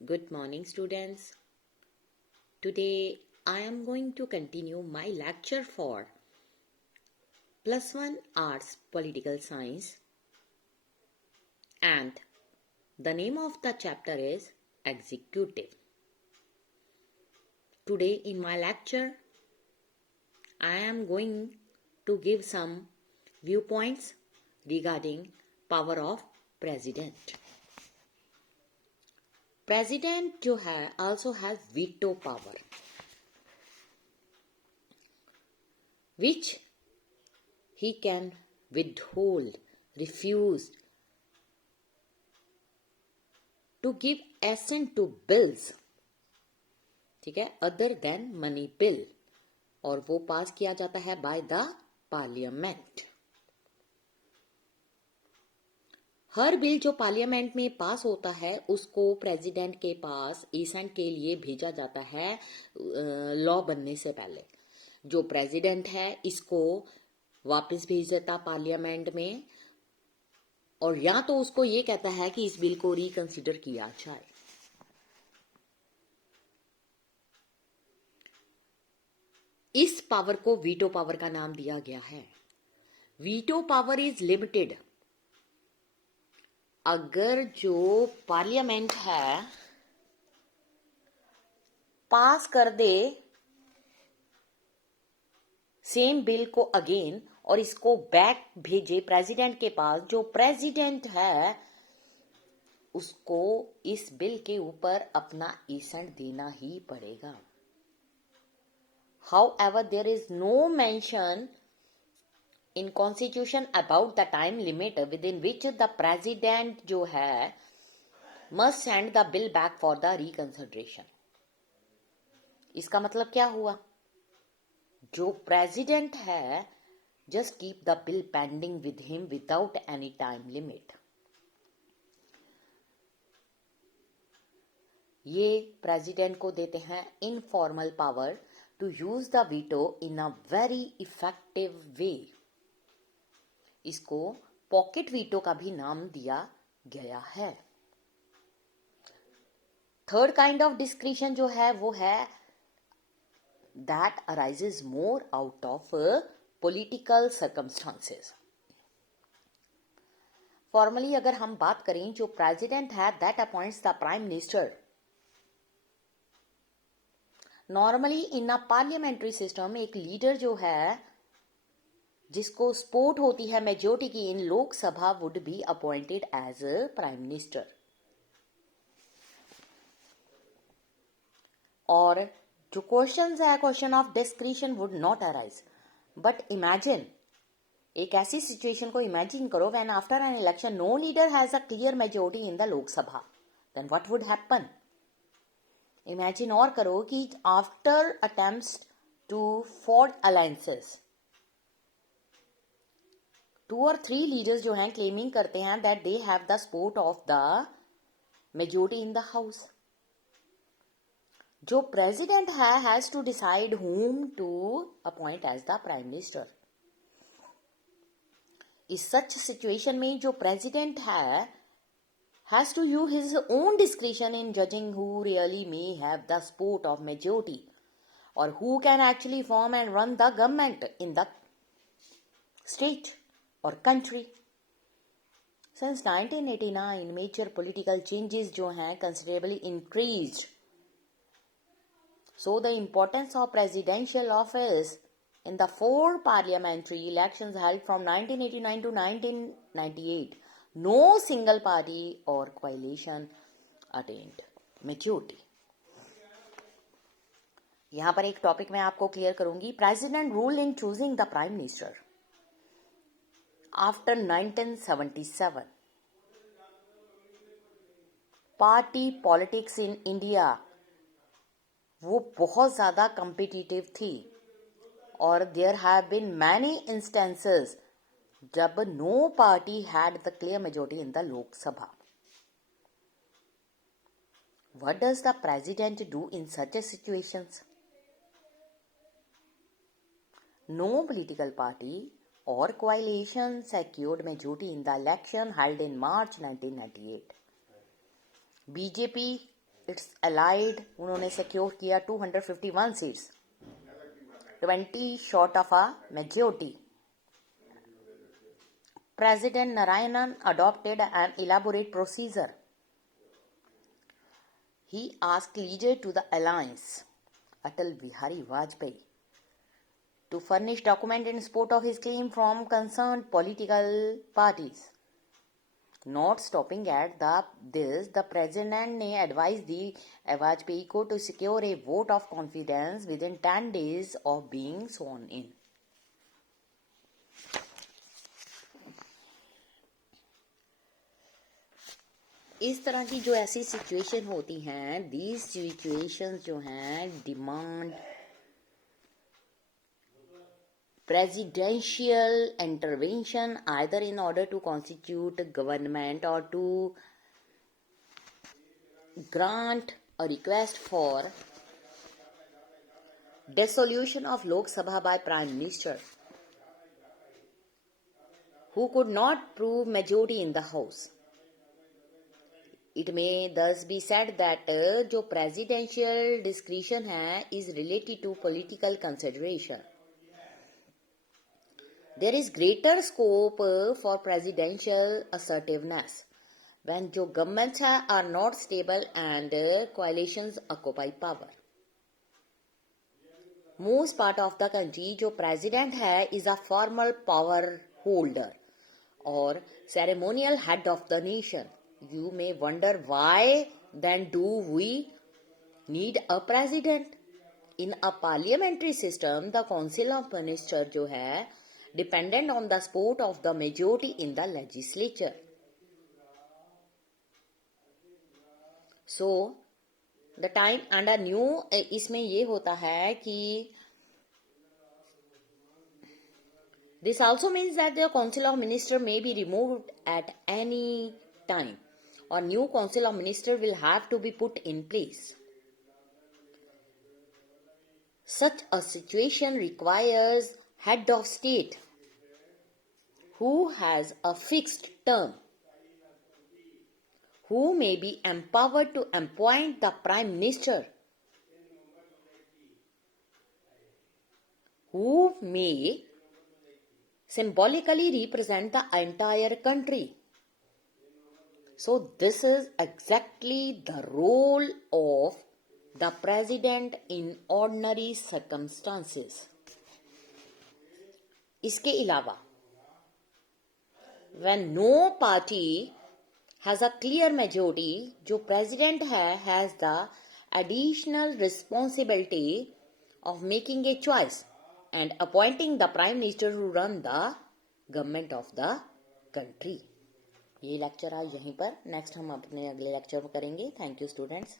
Good morning, students. Today I am going to continue my lecture for +1 Arts Political Science, and the name of the chapter is Executive. Today in my lecture I am going to give some viewpoints regarding power of president. President जो है also has veto power, which he can withhold, refuse to give assent to bills, ठीक है, other than money bill, और वो पास किया जाता है by the parliament. Her bill जो पार्लियामेंट में पास होता है उसको प्रेसिडेंट के पास एसेंट के लिए भेजा जाता है लॉ बनने से पहले. जो प्रेसिडेंट है इसको वापस भेज देता पार्लियामेंट में, और या तो उसको ये कहता है कि इस बिल को रिकंसिडर किया जाए. इस पावर को वीटो पावर का नाम दिया गया है. Veto power is limited. अगर जो पार्लियामेंट है पास कर दे सेम बिल को अगेन और इसको बैक भेजे प्रेसिडेंट के पास, जो प्रेसिडेंट है उसको इस बिल के ऊपर अपना एसेंट देना ही पड़ेगा. However, there is no mention in constitution about the time limit within which the president जो है must send the bill back for the reconsideration. इसका मतलब क्या हुआ? जो प्रेसिडेंट है just keep the bill pending with him without any time limit. ये president को देते हैं informal power to use the veto in a very effective way. इसको पॉकेट वीटो का भी नाम दिया गया है. थर्ड काइंड ऑफ डिस्क्रिशन जो है वो है that arises more out of political circumstances. Formally अगर हम बात करें, जो प्रेसिडेंट है that appoints the prime minister. Normally in a parliamentary system एक लीडर जो है जिसको सपोर्ट होती है मेजोरिटी की in Lok Sabha would be appointed as a prime minister. और जो क्वेश्चंस है question of discretion would not arise. But imagine, एक ऐसी सिचुएशन को इमेजिन करो when after an election no leader has a clear majority in the Lok Sabha, then what would happen. Imagine और करो कि after attempts to forge alliances 2 और 3 leaders जो हैं क्लेमिंग करते हैं that they have the support of the majority in the house. जो president है has to decide whom to appoint as the prime minister. इस सच सिचुएशन में जो प्रेसिडेंट है has to use his own discretion in judging who really may have the support of majority or who can actually form and run the government in the state or country. Since 1989 major political changes जो हैं considerably increased. So the importance of presidential office in the 4 parliamentary elections held from 1989 to 1998, no single party or coalition attained majority. यहां पर एक topic मैं आपको clear करूंगी. President role in choosing the prime minister after 1977. Party politics in India वो बहुत ज्यादा competitive थी, और there have been many instances जब no party had the clear majority in the Lok Sabha. What does the president do in such situations? No political party और coalition secured majority in the election held in March 1998. BJP it's allied उन्होंने secure किया 251 seats, 20 short of a majority. President Narayanan adopted an elaborate procedure. He asked leader to the alliance, Atal Bihari Vajpayee, to furnish document in support of his claim from concerned political parties. Not stopping at this, the president ने advised the Vajpayee को to secure a vote of confidence within 10 days of being sworn in. इस तरह की जो ऐसी situation होती हैं, these situations जो हैं demand presidential intervention either in order to constitute government or to grant a request for dissolution of Lok Sabha by Prime Minister who could not prove majority in the House. It may thus be said that जो presidential discretion है is related to political consideration. There is greater scope for presidential assertiveness when जो governments are not stable and coalitions occupy power. Most part of the country जो president है is a formal power holder or ceremonial head of the nation. You may wonder why then do we need a president? In a parliamentary system, the council of ministers जो है dependent on the support of the majority in the legislature. So, the time under new इसमें ये होता है कि this also means that the council of ministers may be removed at any time or new council of ministers will have to be put in place. Such a situation requires head of state who has a fixed term, who may be empowered to appoint the prime minister, who may symbolically represent the entire country. So this is exactly the role of the president in ordinary circumstances. इसके अलावा when no party has a clear majority, जो president है has the additional responsibility of making a choice and appointing the prime minister to run the government of the country. ये lecture आज यहीं पर, next हम अपने अगले लेक्चर में करेंगे. Thank you students.